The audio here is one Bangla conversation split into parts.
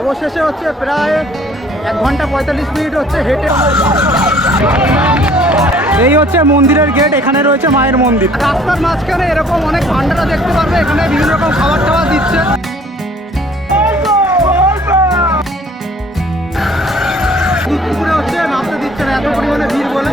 অবশেষে হচ্ছে প্রায় 1 ঘন্টা 45 মিনিট হচ্ছে হেঁটে। এই হচ্ছে মন্দিরের গেট, এখানে রয়েছে মায়ের মন্দির। রাস্তার মাঝখানে এরকম অনেক ভান্ডারা দেখতে পারবে, এখানে বিভিন্ন রকম খাবার টাবার দিচ্ছে। পুকুরে হচ্ছে নামতে দিচ্ছে না, এত পরিমাণে ভিড় বলে।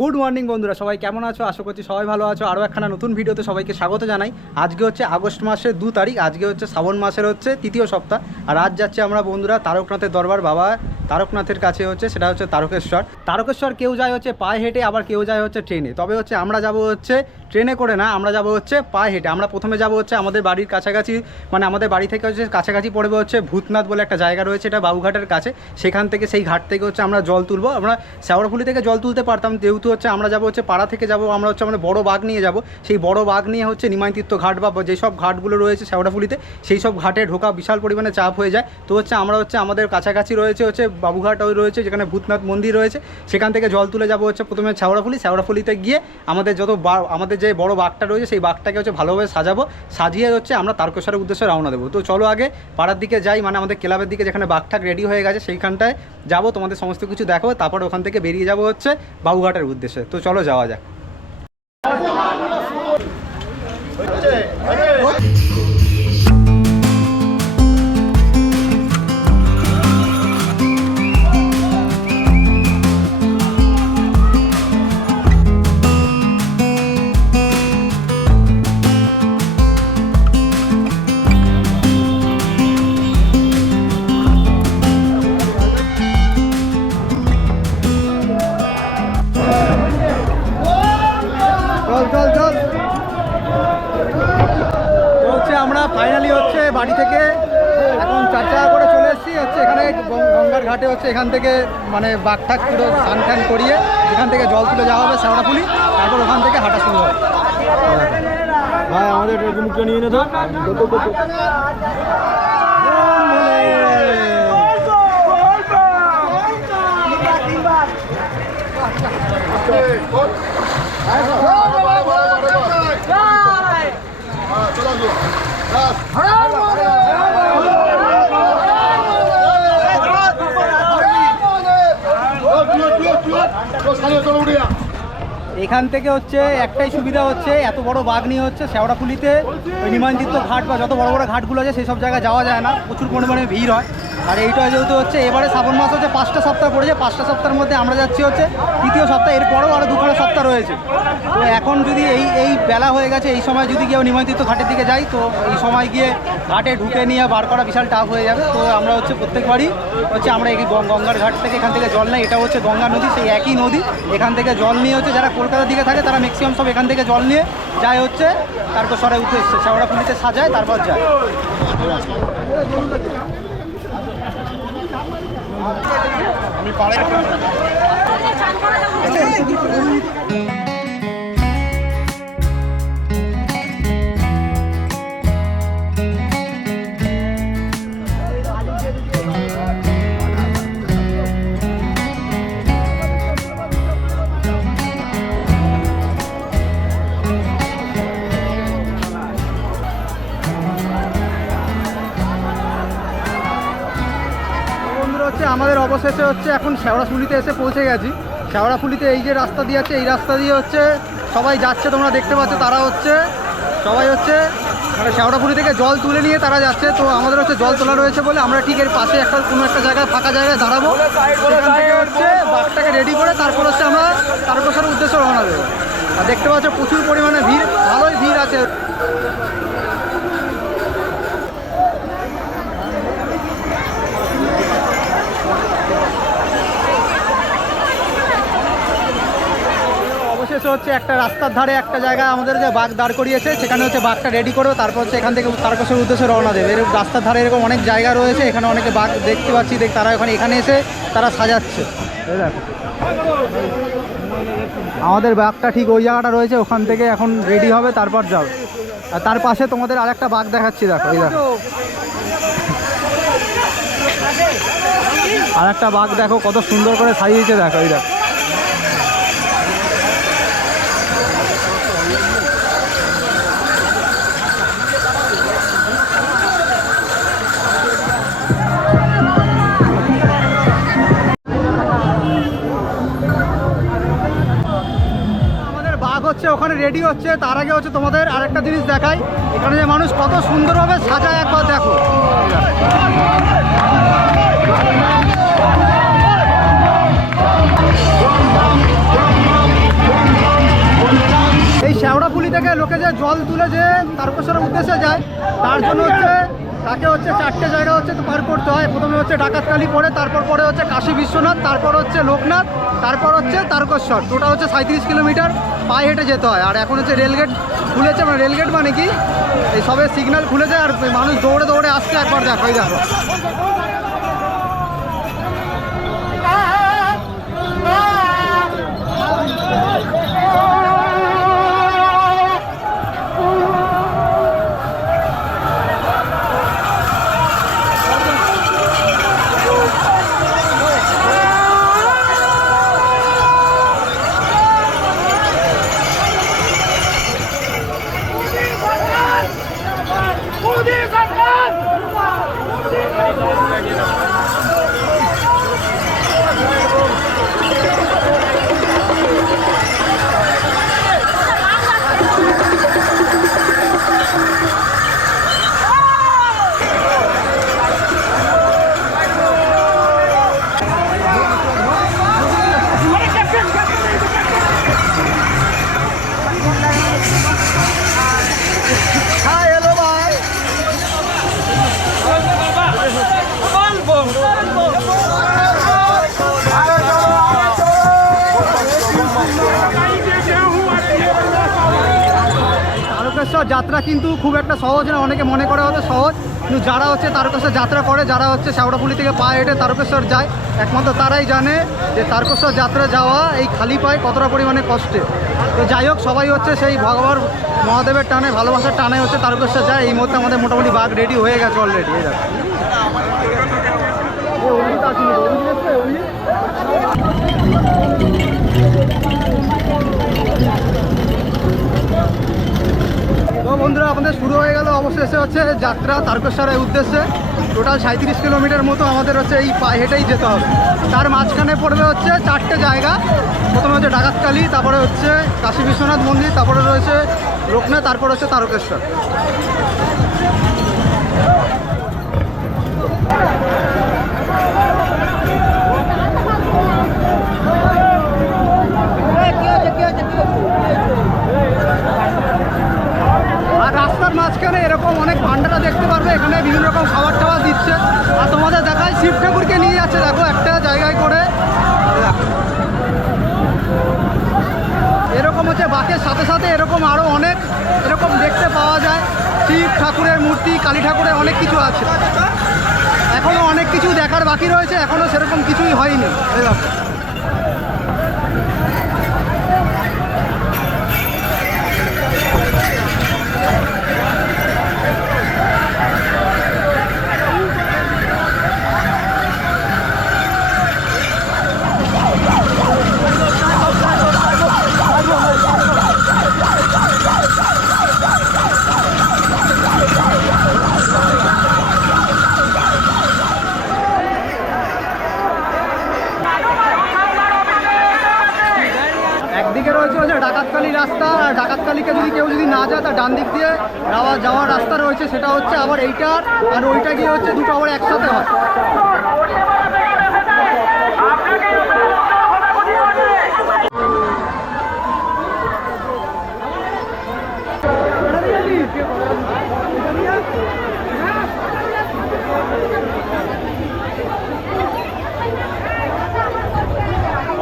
গুড মর্নিং বন্ধুরা, সবাই কেমন আছো? আশা করছি সবাই ভালো আছো। আরও একখানা নতুন ভিডিওতে সবাইকে স্বাগত জানাই। আজকে হচ্ছে আগস্ট মাসের 2 তারিখ, আজকে হচ্ছে শ্রাবণ মাসের হচ্ছে 3য় সপ্তাহ। আর আজ যাচ্ছে আমরা বন্ধুরা তারকনাথের দরবার, বাবা তারকনাথের কাছে হচ্ছে, সেটা হচ্ছে তারকেশ্বর। তারকেশ্বর কেউ যায় হচ্ছে পায়ে হেঁটে, আবার কেউ যায় হচ্ছে ট্রেনে। তবে হচ্ছে আমরা যাব হচ্ছে ট্রেনে করে না, আমরা যাব হচ্ছে পায়ে হেঁটে। আমরা প্রথমে যাব হচ্ছে আমাদের বাড়ির কাছাকাছি, মানে আমাদের বাড়ি থেকে হচ্ছে কাছাকাছি পড়বে হচ্ছে ভূতনাথ বলে একটা জায়গা রয়েছে, এটা বাবুঘাটের কাছে। সেখান থেকে, সেই ঘাট থেকে হচ্ছে আমরা জল তুলবো। আমরা শেওড়াফুলি থেকে জল তুলতে পারতাম, যেহেতু হচ্ছে আমরা যাবো হচ্ছে পাড়া থেকে যাব, আমরা হচ্ছে আমাদের বড় বাঘ নিয়ে যাব। সেই বড় বাঘ নিয়ে হচ্ছে নিমাইতীর্থ ঘাট বা যেসব ঘাটগুলো রয়েছে শেওড়াফুলিতে, সেই সব ঘাটে ঢোকা বিশাল পরিমাণে চাপ হয়ে যায়। তো হচ্ছে আমরা হচ্ছে আমাদের কাছাকাছি রয়েছে হচ্ছে বাবুঘাট রয়েছে, যেখানে ভূতনাথ মন্দির রয়েছে, সেখান থেকে জল তুলে যাব হচ্ছে প্রথমে শেওড়াফুলিতে গিয়ে আমাদের আমাদের যে বড় বাঘটা রয়েছে সেই বাঘটাকে হচ্ছে ভালোভাবে সাজাবো, সাজিয়ে হচ্ছে আমরা তারকেশ্বরের উদ্দেশ্যে রওনা দেবো। তো চলো আগে পাড়ার দিকে যাই, মানে আমাদের ক্লাবের দিকে, যেখানে বাঘটাক রেডি হয়ে গেছে সেইখানটায় যাবো, তোমাদের সমস্ত কিছু দেখো, তারপর ওখান থেকে বেরিয়ে যাবো হচ্ছে বাবুঘাটের উদ্দেশ্যে। তো চলো যাওয়া যাক। আমরা ফাইনালি হচ্ছে বাড়ি থেকে এখন 4 চাকা করে চলে এসেছি হচ্ছে এখানে গঙ্গার ঘাটে। হচ্ছে এখান থেকে মানে বাঘটাক পুরো স্নান টান করিয়ে এখান থেকে জল তুলে যাওয়া হবে শেওড়াফুলি, তারপর ওখান থেকে হাঁটা শুরু হবে। ভাই আমাদের মুখটা নিয়ে নে তো। এখান থেকে হচ্ছে একটাই সুবিধা হচ্ছে, এত বড় বাঘ নিয়ে হচ্ছে শেওড়াফুলিতে ওই নিমাইতীর্থ ঘাট বা যত বড় বড় ঘাটগুলো আছে সেই সব জায়গায় যাওয়া যায় না, প্রচুর পরিমাণে ভিড় হয়। আর এইটা যেহেতু হচ্ছে এবারে শ্রাবণ মাস হচ্ছে 5টা সপ্তাহ পড়েছে, 5টা সপ্তাহের মধ্যে আমরা যাচ্ছি হচ্ছে 3য় সপ্তাহ, এরপরেও আরও 2খানা সপ্তাহ রয়েছে। তো এখন যদি এই বেলা হয়ে গেছে, এই সময় যদি কেউ নিমাইতীর্থ ঘাটের দিকে যাই, তো এই সময় গিয়ে ঘাটে ঢুকে নিয়ে বার করা বিশাল টাফ হয়ে যাবে। তো আমরা হচ্ছে প্রত্যেকবারই হচ্ছে আমরা এই গঙ্গার ঘাট থেকে এখান থেকে জল নেই, এটা হচ্ছে গঙ্গা নদী, সেই একই নদী, এখান থেকে জল নিয়ে হচ্ছে যারা কলকাতার দিকে থাকে তারা ম্যাক্সিমাম সব এখান থেকে জল নিয়ে যায় হচ্ছে তারকেশ্বরের উদ্দেশ্যে, শেওড়াফুলিতে সাজায়, তারপর যায়। আমি পাড়ায় আমাদের অবশেষে হচ্ছে এখন শেওড়াফুলিতে এসে পৌঁছে গেছি। শেওড়াফুলিতে এই যে রাস্তা দিয়ে আছে, এই রাস্তা দিয়ে হচ্ছে সবাই যাচ্ছে, তোমরা দেখতে পাচ্ছ। তারা হচ্ছে সবাই হচ্ছে মানে শেওড়াফুলি থেকে জল তুলে নিয়ে তারা যাচ্ছে। তো আমাদের হচ্ছে জল তোলা রয়েছে বলে আমরা ঠিক এর পাশে কোনো একটা জায়গায়, ফাঁকা জায়গায় দাঁড়াবো, সেখান থেকে হচ্ছে বাঘটাকে রেডি করে তারপর হচ্ছে আমরা তারকেশ্বরের উদ্দেশ্যে রওনা দেবো। আর দেখতে পাচ্ছ প্রচুর পরিমাণে ভিড়, ভালোই ভিড় আছে। অবশেষে হচ্ছে একটা রাস্তার ধারে একটা জায়গা আমাদের যে বাঘ দাঁড় করিয়েছে, সেখানে হচ্ছে বাঘটা রেডি করো, তারপর হচ্ছে এখান থেকে তারকেশ্বরের উদ্দেশ্যে রওনা দেবে। এরকম রাস্তার ধারে এরকম অনেক জায়গা রয়েছে, এখানে অনেকে বাঘ দেখতে পাচ্ছি, তারা এখানে এসে তারা সাজাচ্ছে। দেখো আমাদের বাঘটা ঠিক ওই জায়গাটা রয়েছে, ওখান থেকে এখন রেডি হবে, তারপর যাও। আর তার পাশে তোমাদের আরেকটা বাঘ দেখাচ্ছি, দেখো এই দেখো আর একটা বাঘ, দেখো কত সুন্দর করে সাজিয়েছে, দেখো এই দেখো। ওখানে রেডি হচ্ছে, তার আগে হচ্ছে তোমাদের আরেকটা জিনিস দেখাই। এখানে যে মানুষ কত সুন্দরভাবে সাজায় একবার দেখো। এই শেওড়াফুলি থেকে লোকে যে জল তুলে যে তারকেশ্বরের উদ্দেশ্যে যায়, তার জন্য হচ্ছে তাকে হচ্ছে 4টে জায়গা হচ্ছে পার করতে হয়। প্রথমে হচ্ছে ডাকাতকালী পড়ে, তারপর পরে হচ্ছে কাশী বিশ্বনাথ, তারপর হচ্ছে লোকনাথ, তারপর হচ্ছে তারকেশ্বর। টোটাল হচ্ছে 37 কিলোমিটার পায়ে হেঁটে যেতে হয়। আর এখন হচ্ছে রেলগেট খুলেছে, মানে রেলগেট মানে কি, এই সবে সিগন্যাল খুলেছে আর মানুষ দৌড়ে দৌড়ে আসছে। একবার দেখো, এই দেখো। তারকেশ্বর যাত্রা কিন্তু খুব একটা সহজ না, অনেকে মনে করে হয়তো সহজ, কিন্তু যারা হচ্ছে তারকেশ্বর যাত্রা করে, যারা হচ্ছে শেওড়াফুলি থেকে পায়ে হেঁটে তারকেশ্বর যায়, একমাত্র তারাই জানে যে তারকেশ্বর যাত্রা যাওয়া এই খালি পায়ে কতটা পরিমাণে কষ্টে। তো যাই হোক, সবাই হচ্ছে সেই ভগবান মহাদেবের টানে, ভালোবাসার টানে হচ্ছে তারকেশ্বর যায়। এই মুহূর্তে আমাদের মোটামুটি বাঘ রেডি হয়ে গেছে অলরেডি। তো বন্ধুরা, আমাদের শুরু হয়ে গেল অবশেষে হচ্ছে যাত্রা তারকেশ্বরের উদ্দেশ্যে। টোটাল 37 কিলোমিটার মতো আমাদের হচ্ছে এই পায়ে হেঁটেই যেতে হবে। তার মাঝখানে পড়বে হচ্ছে 4টে জায়গা। প্রথমে হচ্ছে ডাকাতকালী, তারপরে হচ্ছে কাশী বিশ্বনাথ মন্দির, তারপরে রয়েছে লোকনাথ, তারপর হচ্ছে তারকেশ্বর। আর রাস্তার মাঝখানে এরকম অনেক ভান্ডারা দেখতে পারবে, এখানে বিভিন্ন রকম খাবার টাবার দিচ্ছে। আর তোমাদের দেখায় শিব ঠাকুরকে নিয়ে যাচ্ছে, দেখো একটা জায়গায় করে। এরকম হচ্ছে বাকের সাথে সাথে এরকম আরও অনেক এরকম দেখতে পাওয়া যায়। শিব ঠাকুরের মূর্তি, কালী ঠাকুরের অনেক কিছু আছে। এখনও অনেক কিছু দেখার বাকি রয়েছে, এখনও সেরকম কিছুই হয়নি। একদিকে রয়েছে হচ্ছে ডাকাতকালী রাস্তা, আর ডাকাতকালীকে যদি কেউ যদি না যায়, তার ডান দিক দিয়ে যাওয়ার রাস্তা রয়েছে, সেটা হচ্ছে আবার এইটার আর ওইটা গিয়ে হচ্ছে দুটো আবার একসাথে হয়।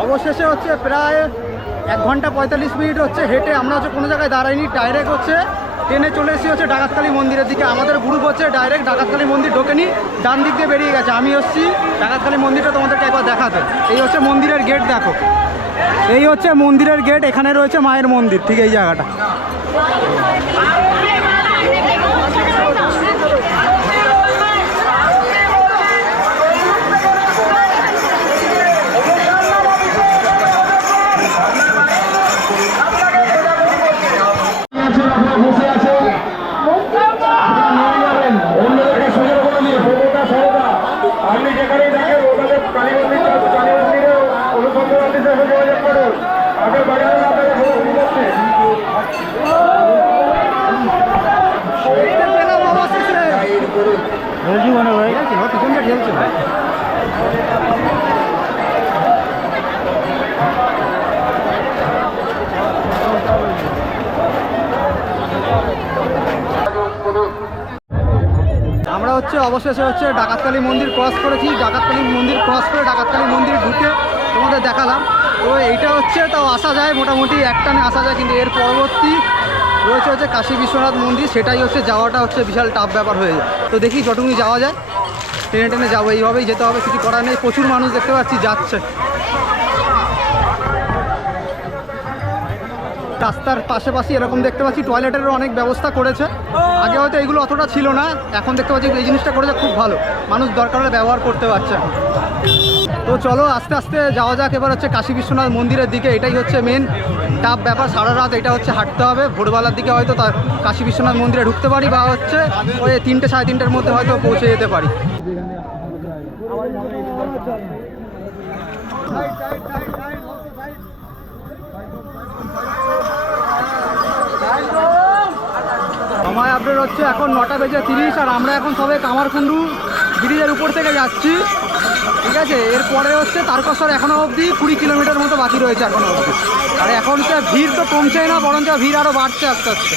অবশেষে হচ্ছে প্রায় 1 ঘন্টা 45 মিনিট হচ্ছে হেঁটে আমরা হচ্ছে কোনো জায়গায় দাঁড়াইনি, ডাইরেক্ট হচ্ছে ট্রেনে চলে এসেছি হচ্ছে ডাকাতকালী মন্দিরের দিকে। আমাদের গ্রুপ হচ্ছে ডাইরেক্ট ডাকাতকালী মন্দির ঢোকেনি, ডান দিক দিয়ে বেরিয়ে গেছে। আমি এসেছি ডাকাতকালী মন্দিরটা তোমাদেরকে একবার দেখাতে। এই হচ্ছে মন্দিরের গেট, দেখো এই হচ্ছে মন্দিরের গেট। এখানে রয়েছে মায়ের মন্দির, ঠিক এই জায়গাটা। আপনি যেখানেই দেখেন ওনাদের কালী মন্দিরে অনুসন্ধান অফিসের যোগাযোগ করুন। আগে বাজারে আপনারা খবর করছে ঢেলছি মনে ভাই। ঠেলছে না, পিছন দিয়ে ঠেলছে না। আমরা হচ্ছে অবশেষে হচ্ছে ডাকাতকালী মন্দির ক্রস করেছি। ডাকাতকালী মন্দির ক্রস করে ডাকাতকালী মন্দির ঢুকে তোমাদের দেখালাম। তো এইটা হচ্ছে তাও আসা যায়, মোটামুটি একটানে আসা যায়, কিন্তু এর পরবর্তী রয়েছে হচ্ছে কাশী বিশ্বনাথ মন্দির, সেটাই হচ্ছে যাওয়াটা হচ্ছে বিশাল টাফ ব্যাপার হয়ে যায়। তো দেখি যতটুকুনি যাওয়া যায়, ট্রেনে টেনে যাবো, এইভাবেই যেতে হবে, কিছু করার নেই। প্রচুর মানুষ দেখতে পাচ্ছি যাচ্ছে। রাস্তার পাশাপাশি এরকম দেখতে পাচ্ছি টয়লেটেরও অনেক ব্যবস্থা করেছে। আগে হয়তো এগুলো অতটা ছিল না, এখন দেখতে পাচ্ছি এই জিনিসটা করেছে খুব ভালো, মানুষ দরকার হলে ব্যবহার করতে পারছে। তো চলো আস্তে আস্তে যাওয়া যাক এবার হচ্ছে কাশী বিশ্বনাথ মন্দিরের দিকে। এটাই হচ্ছে মেন টাফ ব্যাপার, সারা রাত এটা হচ্ছে হাঁটতে হবে। ভোরবেলার দিকে হয়তো তার কাশী বিশ্বনাথ মন্দিরে ঢুকতে পারি, বা হচ্ছে ওই 3টে সাড়ে 3টের মধ্যে হয়তো পৌঁছে যেতে পারি। সময় আপডেট হচ্ছে এখন 9:30, আর আমরা এখন সবাই কামারকুণ্ডু ব্রিজের উপর থেকে যাচ্ছি, ঠিক আছে। এরপরে হচ্ছে তারকেশ্বর এখনও অবধি 20 কিলোমিটার মতো বাকি রয়েছে এখনও অবধি। আর এখন তো ভিড় তো কমছেই না, বরঞ্চ ভিড় আরও বাড়ছে আস্তে আস্তে।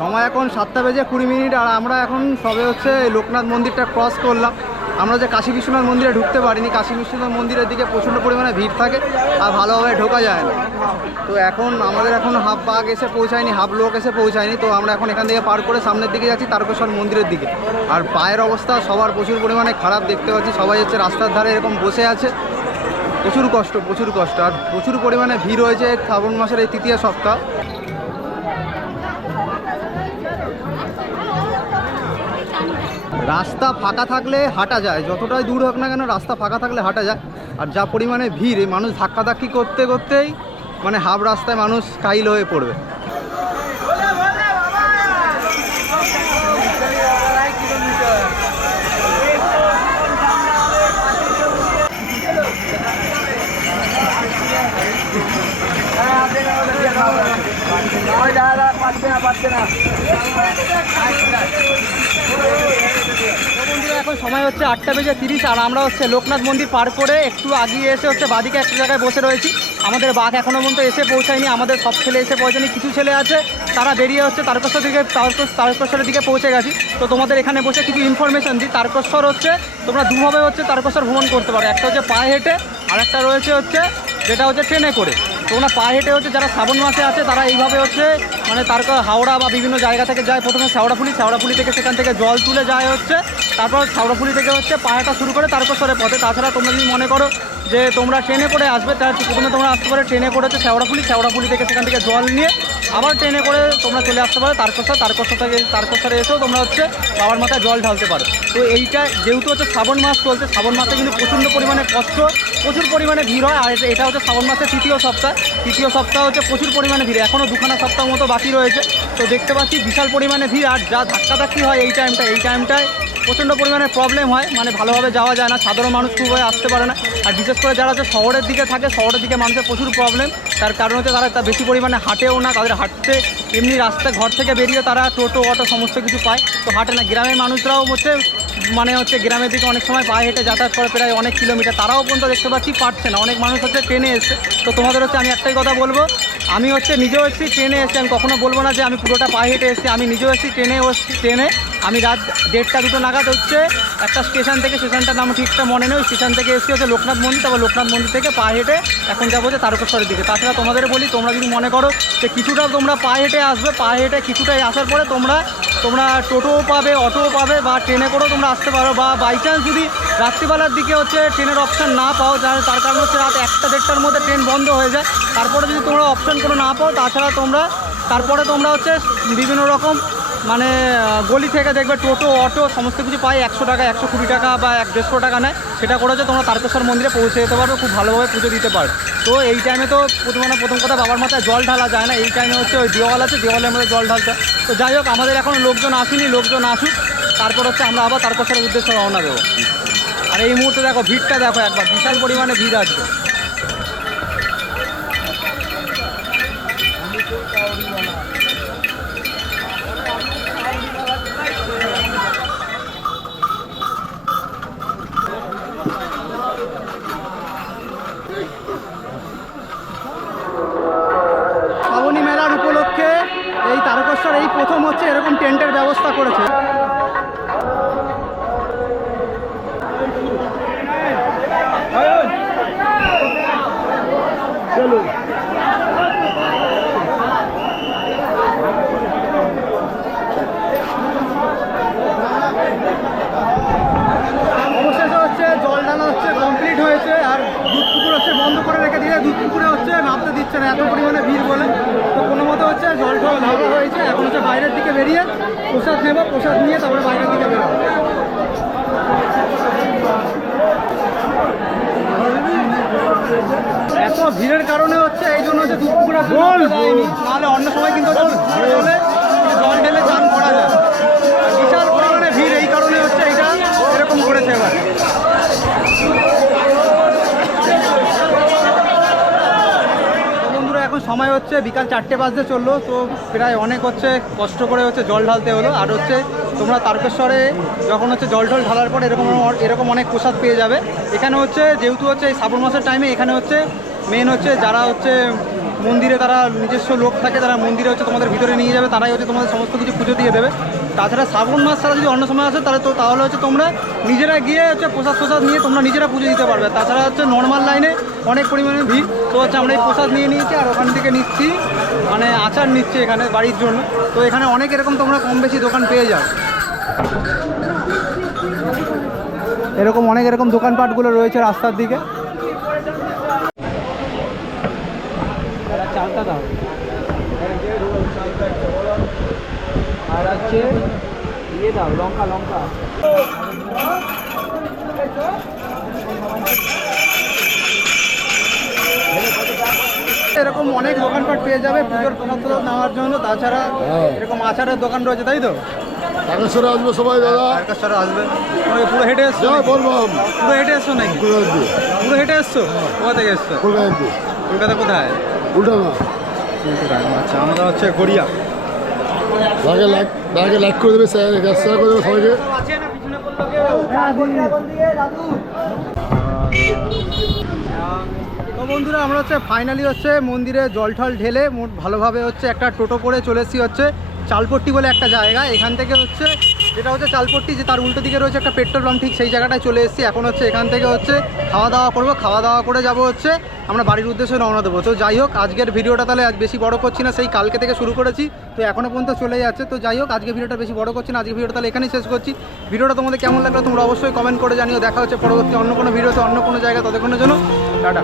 সময় এখন 7:20, আর আমরা এখন সবে হচ্ছে লোকনাথ মন্দিরটা ক্রস করলাম। আমরা যে কাশী বিশ্বনাথ মন্দিরে ঢুকতে পারিনি, কাশী বিশ্বনাথ মন্দিরের দিকে প্রচণ্ড পরিমাণে ভিড় থাকে আর ভালোভাবে ঢোকা যায় না। তো এখন আমাদের এখন হাফ বাঘ এসে পৌঁছায়নি, হাফ লোক এসে পৌঁছায়নি। তো আমরা এখন এখান থেকে পার করে সামনের দিকে যাচ্ছি তারকেশ্বর মন্দিরের দিকে। আর পায়ের অবস্থা সবার প্রচুর পরিমাণে খারাপ দেখতে পাচ্ছি, সবাই হচ্ছে রাস্তার ধারে এরকম বসে আছে, প্রচুর কষ্ট প্রচুর কষ্ট। আর প্রচুর পরিমাণে ভিড় হয়েছে শ্রাবণ মাসের এই 3য় সপ্তাহ। রাস্তা ফাঁকা থাকলে হাঁটা যায়, যতটাই দূর হোক না কেন রাস্তা ফাঁকা থাকলে হাঁটা যায়। আর যা পরিমাণে ভিড়, এই মানুষ ধাক্কাধাক্কি করতে করতেই মানে হাফ রাস্তায় মানুষ কাইল হয়ে পড়বে। এখন সময় হচ্ছে 8:30, আর আমরা হচ্ছে লোকনাথ মন্দির পার করে একটু আগিয়ে এসে হচ্ছে বাদিকে একটা জায়গায় বসে রয়েছি। আমাদের বাঘ এখনও পর্যন্ত এসে পৌঁছায়নি, আমাদের সব ছেলে এসে পৌঁছায়নি, কিছু ছেলে আছে তারা বেরিয়ে হচ্ছে তারকেশ্বর দিকে, তারকেশ্বরের দিকে পৌঁছে গেছি। তো তোমাদের এখানে বসে কিছু ইনফরমেশন দিই। তারকেশ্বর হচ্ছে তোমরা দুভাবে হচ্ছে তারকেশ্বর ভ্রমণ করতে পারো, একটা হচ্ছে পায়ে হেঁটে, আর একটা রয়েছে হচ্ছে যেটা হচ্ছে ট্রেনে করে। তোমরা পায়ে হেঁটে হচ্ছে যারা শ্রাবণ মাসে আছে তারা এইভাবে হচ্ছে মানে হাওড়া বা বিভিন্ন জায়গা থেকে যায়। প্রথমে শেওড়াফুলি থেকে সেখান থেকে জল তুলে যায় হচ্ছে, তারপর শেওড়াফুলি থেকে হচ্ছে পায়েটা শুরু করে তারকেশ্বরের পথে। তাছাড়া তোমরা যদি মনে করো যে তোমরা ট্রেনে করে আসবে, তার প্রথমে তোমরা আসতে পারো ট্রেনে করে হচ্ছে শেওড়াফুলি থেকে সেখান থেকে জল নিয়ে আবার ট্রেনে করে তোমরা চলে আসতে পারো তারকেশ্বরে এসেও তোমরা হচ্ছে বাবার মাথায় জল ঢালতে পারো। তো এইটা যেহেতু হচ্ছে শ্রাবণ মাস চলছে, শ্রাবণ মাসে কিন্তু প্রচণ্ড পরিমাণে কষ্ট, প্রচুর পরিমাণে ভিড় হয়। আর এটা হচ্ছে শ্রাবণ মাসের 3য় সপ্তাহ হচ্ছে প্রচুর পরিমাণে ভিড়, এখনও 2খানা সপ্তাহ মতো বাকি রয়েছে। তো দেখতে পাচ্ছি বিশাল পরিমাণে ভিড়, আর যা ধাক্কাধাক্কি হয় এই টাইমটায় প্রচণ্ড পরিমাণে প্রবলেম হয়, মানে ভালোভাবে যাওয়া যায় না, সাধারণ মানুষ খুবভাবে আসতে পারে না। আর বিশেষ করে যারা হচ্ছে শহরের দিকে থাকে, শহরের দিকে মানুষের প্রচুর প্রবলেম, তার কারণ হচ্ছে তারা বেশি পরিমাণে হাঁটেও না, তাদের হাঁটতে এমনি রাস্তায় ঘর থেকে বেরিয়ে তারা টোটো অটো সমস্ত কিছু পায়, তো হাঁটে না। গ্রামের মানুষরাও হচ্ছে গ্রামের দিকে অনেক সময় পায়ে হেঁটে যাতায়াত করে প্রায় অনেক কিলোমিটার, তারাও পর্যন্ত দেখতে পাচ্ছি পারছে না। অনেক মানুষ হচ্ছে ট্রেনে এসছে। তো তোমাদের হচ্ছে আমি একটাই কথা বলবো, আমি হচ্ছে নিজেও এসেছি ট্রেনে এসেছি, আমি কখনো বলবো না যে আমি পুরোটা পায়ে হেঁটে এসেছি। আমি নিজেও এসেছি ট্রেনে আমি রাত 1:30-2 নাগাদ হচ্ছে একটা স্টেশন থেকে, স্টেশনটার নাম ঠিকটা মনে নেই, স্টেশন থেকে এসেছি হচ্ছে লোকনাথ মন্দির, তারপর লোকনাথ মন্দির থেকে পায়ে হেঁটে এখন যাবো যে তারকেশ্বরের দিকে। তাছাড়া তোমাদের বলি, তোমরা যদি মনে করো যে কিছুটা তোমরা পায়ে হেঁটে আসবে, পায়ে হেঁটে কিছুটাই আসার পরে তোমরা টোটোও পাবে, অটোও পাবে, বা ট্রেনে করেও তোমরা আসতে পারো। বা বাই চান্স যদি রাত্রিবেলার দিকে হচ্ছে ট্রেনের অপশান না পাও, তার কারণ হচ্ছে রাত 1টা-1:30টার মধ্যে ট্রেন বন্ধ হয়ে যায়, তারপরে যদি তোমরা অপশান কোনো না পাও, তাছাড়া তারপরে তোমরা হচ্ছে বিভিন্ন রকম মানে গলি থেকে দেখবে টোটো অটো সমস্ত কিছু পাই 100 টাকা 120 টাকা বা 150 টাকা নেয়, সেটা করে যে তোমরা তারকেশ্বর মন্দিরে পৌঁছে যেতে পারবে, খুব ভালোভাবে পুজো দিতে পারো। তো এই টাইমে তো প্রথম কথা বাবার মাথায় জল ঢালা যায় না, এই টাইমে হচ্ছে ওই দেওয়াল আছে, দেওয়ালের মধ্যে জল ঢালতে হয়। তো যাই হোক, আমাদের এখন লোকজন আসেনি, লোকজন আসুক, তারপর হচ্ছে আমরা আবার তারকেশ্বরের উদ্দেশ্যে রওনা দেবো। আর এই মুহূর্তে দেখো ভিড়টা দেখো একবার, বিশাল পরিমাণে ভিড় আসবে। শ্রাবণী মেলার উপলক্ষে এই তারকেশ্বর এই প্রথম হচ্ছে এরকম টেন্টের ব্যবস্থা করেছে। অবশেষে হচ্ছে জল ঢালা হচ্ছে কমপ্লিট হয়েছে, আর দুধ পুকুর হচ্ছে বন্ধ করে রেখে দিয়ে দুধ পুকুরে হচ্ছে নামতে দিচ্ছে না, এত পরিমাণে ভিড় বলে। তো কোনো মতো হচ্ছে জল টল ঢালা হয়েছে, এখন হচ্ছে বাইরের দিকে বেরিয়ে প্রসাদ নেবো, প্রসাদ নিয়ে তারপরে বাইরের দিকে বেরোবো। এত ভিড়ের কারণে হচ্ছে এই জন্য হচ্ছে দুধ পুকুরে জল দেয়নি, নাহলে অন্য সময় কিন্তু জল ঢেলে চান করা যায়। বিশাল পরিমাণে ভিড়, এই কারণে হচ্ছে এইটা এরকম করেছে এবার। বন্ধুরা এখন সময় হচ্ছে বিকাল 4টে বাজতে চললো, তো প্রায় অনেক হচ্ছে কষ্ট করে হচ্ছে জল ঢালতে হলো। আর হচ্ছে তোমরা তারকেশ্বরে যখন হচ্ছে জল টল ঢালার পর এরকম অনেক প্রসাদ পেয়ে যাবে। এখানে হচ্ছে যেহেতু হচ্ছে এই শ্রাবণ মাসের টাইমে এখানে হচ্ছে মেন হচ্ছে যারা হচ্ছে মন্দিরে তারা নিজস্ব লোক থাকে, তারা মন্দিরে হচ্ছে তোমাদের ভিতরে নিয়ে যাবে, তারাই হচ্ছে তোমাদের সমস্ত কিছু পুজো দিয়ে দেবে। তাছাড়া শ্রাবণ মাস ছাড়া যদি অন্য সময় আসে তাহলে হচ্ছে তোমরা নিজেরা গিয়ে হচ্ছে প্রসাদ নিয়ে তোমরা নিজেরা পুজো দিতে পারবে। তাছাড়া হচ্ছে নর্মাল লাইনে অনেক পরিমাণে ভিড়, তো হচ্ছে আমরা এই প্রসাদ নিয়ে নিয়েছি, আর ওখান থেকে নিচ্ছি মানে আচার নিচ্ছি এখানে বাড়ির জন্য। তো এখানে অনেক এরকম তোমরা কম বেশি দোকান পেয়ে যাও, এরকম অনেক এরকম দোকানপাটগুলো রয়েছে রাস্তার দিকে। চালটা দাও, আর হচ্ছে দিয়ে দাও লঙ্কা। এরকম অনেক দোকানপাট পেয়ে যাবে পুজোর প্রসাদ নেওয়ার জন্য। তাছাড়া এরকম আচারের দোকান রয়েছে, তাই তো? তারকেশ্বরে আসবে সবাই দাদা, তারকেশ্বরে আসবে। পুরো হেঁটে এসছো? বলবাম পুরো হেঁটে এসছো নাকি? পুরো হেঁটে এসছো? কোথা থেকে এসছো? কলকাতা কোথায়? উল্টানা। আচ্ছা, আমরা হচ্ছে গড়িয়া। লাইক করে দেবে, শেয়ার করে দেবে সবাইকে। তো বন্ধুরা আমরা হচ্ছে ফাইনালি হচ্ছে মন্দিরে জল ঠল ঢেলে ভালোভাবে হচ্ছে একটা টোটো করে চলে এসেছি হচ্ছে চালপট্টি বলে একটা জায়গা। এখান থেকে হচ্ছে যেটা হচ্ছে চালপট্টি, যে তার উল্টো দিকে রয়েছে একটা পেট্রোল পাম্প, ঠিক সেই জায়গাটায় চলে এসেছি। এখন হচ্ছে এখান থেকে হচ্ছে খাওয়া দাওয়া করবো, খাওয়া দাওয়া করে যাব হচ্ছে আমরা বাড়ির উদ্দেশ্যে রওনা দেবো। তো যাই হোক, আজকের ভিডিওটা তাহলে আজ বেশি বড় করছি না, সেই কালকে থেকে শুরু করেছি, তো এখনও পর্যন্ত চলে যাচ্ছে। তো যাই হোক, আজকে ভিডিওটা বেশি বড় করছি না, আজকে ভিডিওটা তাহলে এখানেই শেষ করছি। ভিডিওটা তোমাদের কেমন লাগলো তোমরা অবশ্যই কমেন্ট করে জানিও। দেখা হচ্ছে পরবর্তী অন্য কোনো ভিডিওতে অন্য কোনো জায়গায়, ততক্ষণের জন্য টাটা।